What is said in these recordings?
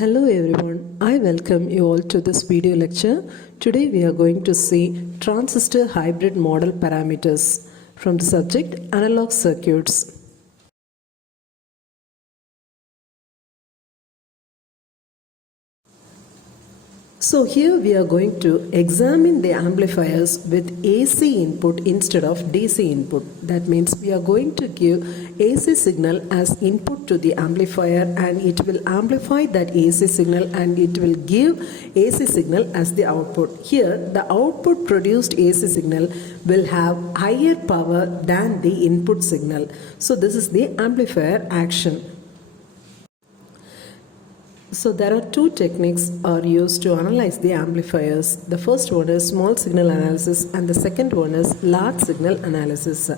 Hello everyone, I welcome you all to this video lecture. Today we are going to see transistor hybrid model parameters from the subject analog circuits. So here we are going to examine the amplifiers with AC input instead of DC input. That means we are going to give AC signal as input to the amplifier and it will amplify that AC signal and it will give AC signal as the output. Here the output produced AC signal will have higher power than the input signal. So this is the amplifier action. So there are two techniques are used to analyze the amplifiers. The first one is small signal analysis and the second one is large signal analysis.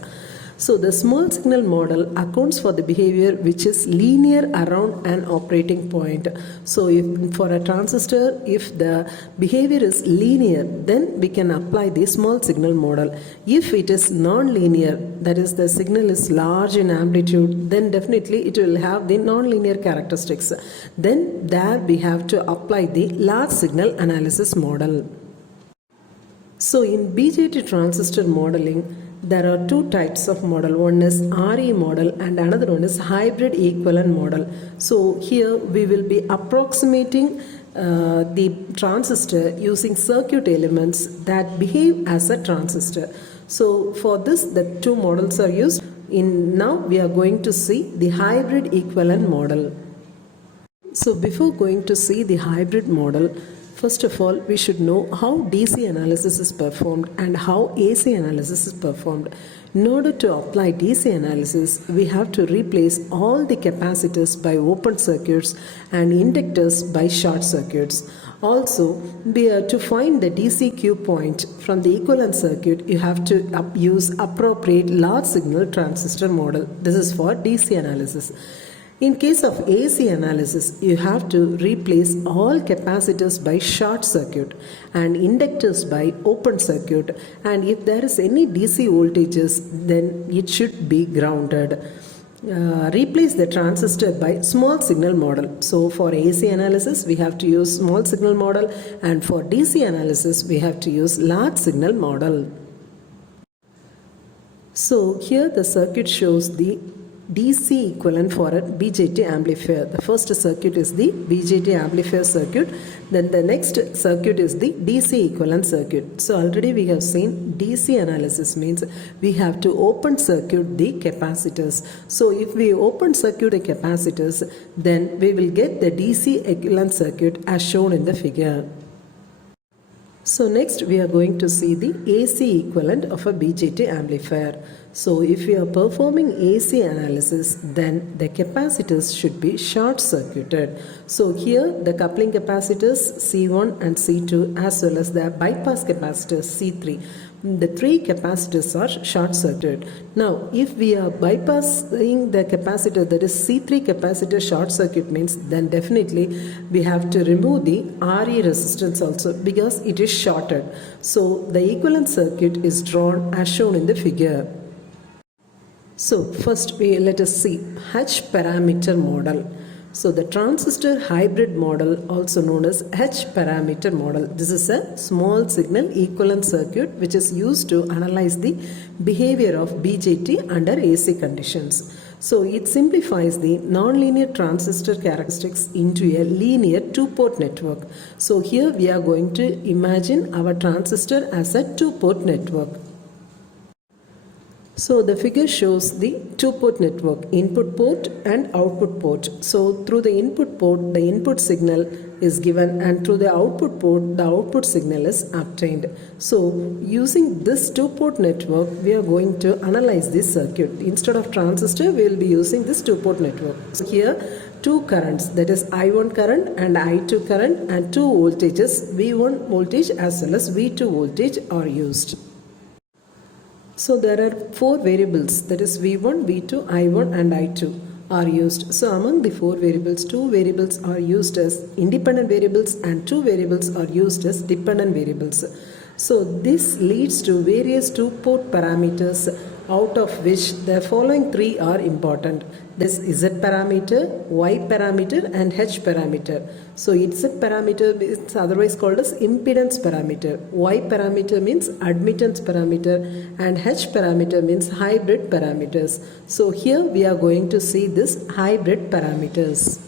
So the small signal model accounts for the behavior which is linear around an operating point. So if for a transistor, if the behavior is linear, then we can apply the small signal model. If it is non-linear, that is the signal is large in amplitude, then definitely it will have the non-linear characteristics. Then there we have to apply the large signal analysis model. So in BJT transistor modeling, there are two types of model. One is RE model and another one is hybrid equivalent model. So here we will be approximating the transistor using circuit elements that behave as a transistor. So for this the two models are used. Now we are going to see the hybrid equivalent model. So before going to see the hybrid model, first of all, we should know how DC analysis is performed and how AC analysis is performed. In order to apply DC analysis, we have to replace all the capacitors by open circuits and inductors by short circuits. Also, to find the DC Q point from the equivalent circuit, you have to use appropriate large signal transistor model. This is for DC analysis. In case of AC analysis, you have to replace all capacitors by short circuit and inductors by open circuit, and if there is any DC voltages, then it should be grounded. Replace the transistor by small signal model. So for AC analysis, we have to use small signal model, and for DC analysis, we have to use large signal model. So here the circuit shows the DC equivalent for a BJT amplifier. The first circuit is the BJT amplifier circuit. Then the next circuit is the DC equivalent circuit. So already we have seen DC analysis means we have to open circuit the capacitors. So if we open circuit the capacitors, then we will get the DC equivalent circuit as shown in the figure. So next we are going to see the AC equivalent of a BJT amplifier. So if we are performing AC analysis, then the capacitors should be short circuited. So here the coupling capacitors C1 and C2 as well as the bypass capacitors C3. The three capacitors are short circuited. Now if we are bypassing the capacitor, that is C3 capacitor short circuit means, then definitely we have to remove the RE resistance also because it is shorted. So the equivalent circuit is drawn as shown in the figure. So first let us see H parameter model. So the transistor hybrid model, also known as H parameter model. This is a small signal equivalent circuit which is used to analyze the behavior of BJT under AC conditions. So it simplifies the nonlinear transistor characteristics into a linear two-port network. So here we are going to imagine our transistor as a two-port network. So the figure shows the two-port network, input port and output port. So through the input port, the input signal is given, and through the output port, the output signal is obtained. So using this two-port network, we are going to analyze this circuit. Instead of transistor, we will be using this two-port network. So here two currents, that is I1 current and I2 current, and two voltages, V1 voltage as well as V2 voltage are used. So there are four variables, that is V1, V2, I1 and I2 are used. So among the four variables, two variables are used as independent variables and two variables are used as dependent variables. So this leads to various two-port parameters out of which the following three are important. This Z parameter, Y parameter and H parameter. So Z parameter is otherwise called as impedance parameter. Y parameter means admittance parameter and H parameter means hybrid parameters. So here we are going to see this hybrid parameters.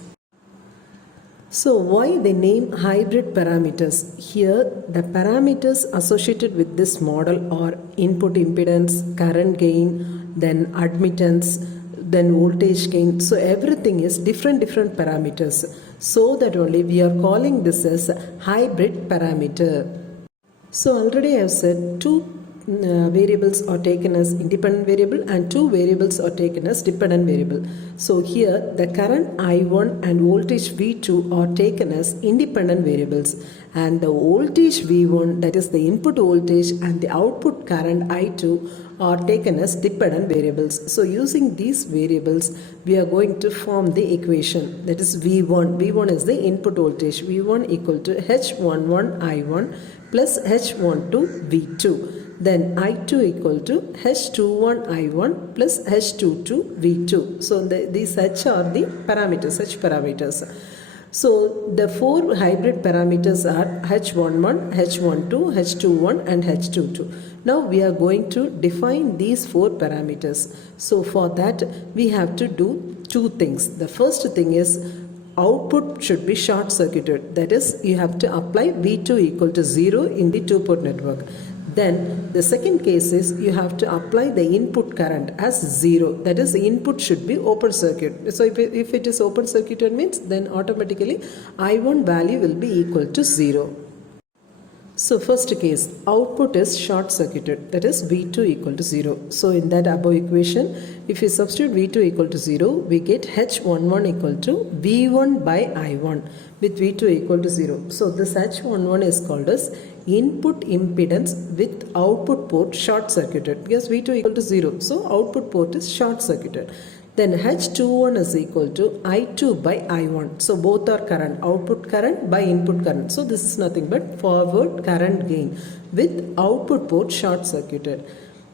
So why they name hybrid parameters? Here the parameters associated with this model are input impedance, current gain, then admittance, then voltage gain. So everything is different parameters. So that only we are calling this as hybrid parameter. So already I have said two variables are taken as independent variable and two variables are taken as dependent variable. So here the current I1 and voltage V2 are taken as independent variables, and the voltage V1, that is the input voltage, and the output current I2 are taken as dependent variables. So using these variables we are going to form the equation, that is V1. V1 is the input voltage. V1 equal to H11 I1 plus H12 V2. Then I2 equal to H21 I1 plus H22 V2. So these H are the parameters, H parameters. So the four hybrid parameters are H11, H12, H21 and H22. Now we are going to define these four parameters. So for that we have to do two things. The first thing is output should be short circuited. That is, you have to apply V2 equal to 0 in the two-port network. Then the second case is you have to apply the input current as 0. That is, the input should be open circuit. So if it is open circuited means then automatically I1 value will be equal to 0. So first case, output is short circuited, that is V2 equal to 0. So in that above equation, if you substitute V2 equal to 0, we get H11 equal to V1 by I1 with V2 equal to 0. So this H11 is called as input impedance with output port short circuited, because V2 equal to 0. So output port is short circuited. Then H21 is equal to I2 by I1. So both are current, output current by input current. So this is nothing but forward current gain with output port short circuited.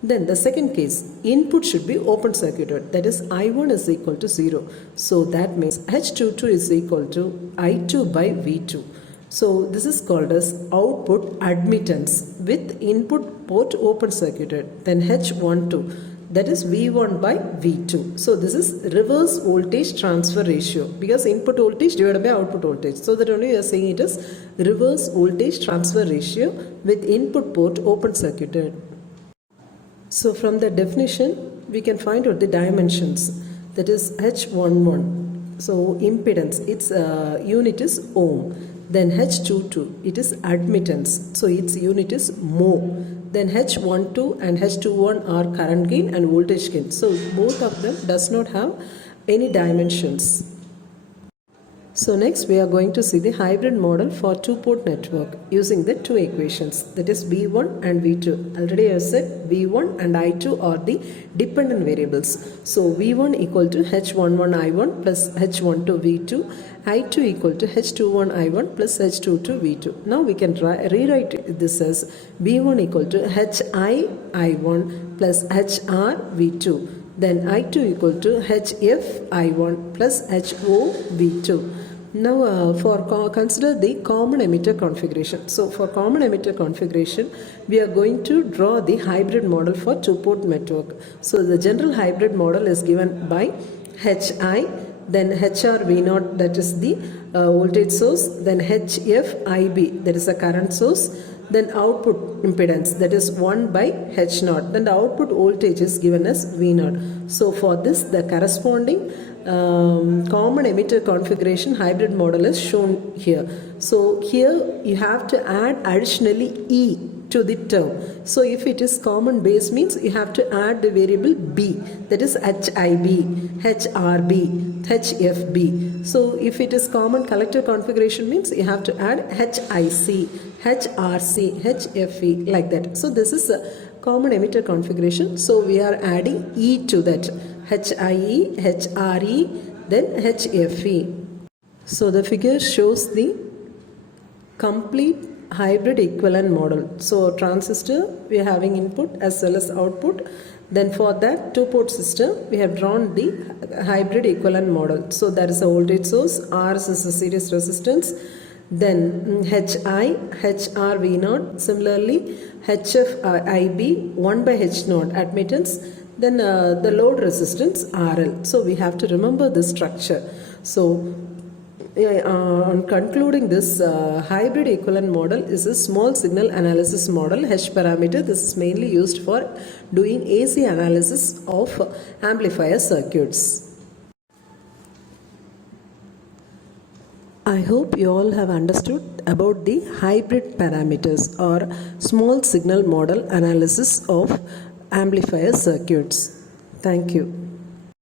Then the second case, input should be open circuited, that is I1 is equal to 0. So that means H22 is equal to I2 by V2. So this is called as output admittance with input port open circuited. Then H12, that is V1 by V2. So this is reverse voltage transfer ratio, because input voltage divided by output voltage. So that only we are saying it is reverse voltage transfer ratio with input port open circuited. So from the definition we can find out the dimensions, that is H11. So impedance, its unit is ohm. Then H22, it is admittance, so its unit is mho. Then H12 and H21 are current gain and voltage gain. So both of them does not have any dimensions. So next we are going to see the hybrid model for two-port network using the two equations, that is V1 and V2. Already I have said V1 and I2 are the dependent variables. So V1 equal to H11 I1 plus H12 V2, I2 equal to H21 I1 plus H22 V2. Now we can rewrite this as V1 equal to HI I1 plus HR V2. Then I2 equal to HF I1 plus HO V2. Now consider the common emitter configuration. So for common emitter configuration, we are going to draw the hybrid model for two-port network. So the general hybrid model is given by HI, then HR V0, that is the voltage source, then HF IB, that is a current source, then output impedance, that is 1 by H0, then the output voltage is given as V0. So for this the corresponding common emitter configuration hybrid model is shown here. So here you have to add additionally E to the term. So if it is common base means you have to add the variable B, that is HIB, HRB, HFB. So if it is common collector configuration means you have to add HIC, HRC, HFE, like that. So this is a common emitter configuration. So we are adding E to that, HIE, HRE, then HFE. So the figure shows the complete hybrid equivalent model. So transistor, we are having input as well as output. Then for that two-port system, we have drawn the hybrid equivalent model. So there is a voltage source, R is a series resistance, then HI, HR V0, similarly HF IB 1 by H0 admittance, then the load resistance RL. So we have to remember this structure. So on concluding this hybrid equivalent model is a small signal analysis model, H parameter. This is mainly used for doing AC analysis of amplifier circuits. I hope you all have understood about the hybrid parameters or small signal model analysis of amplifier circuits. Thank you.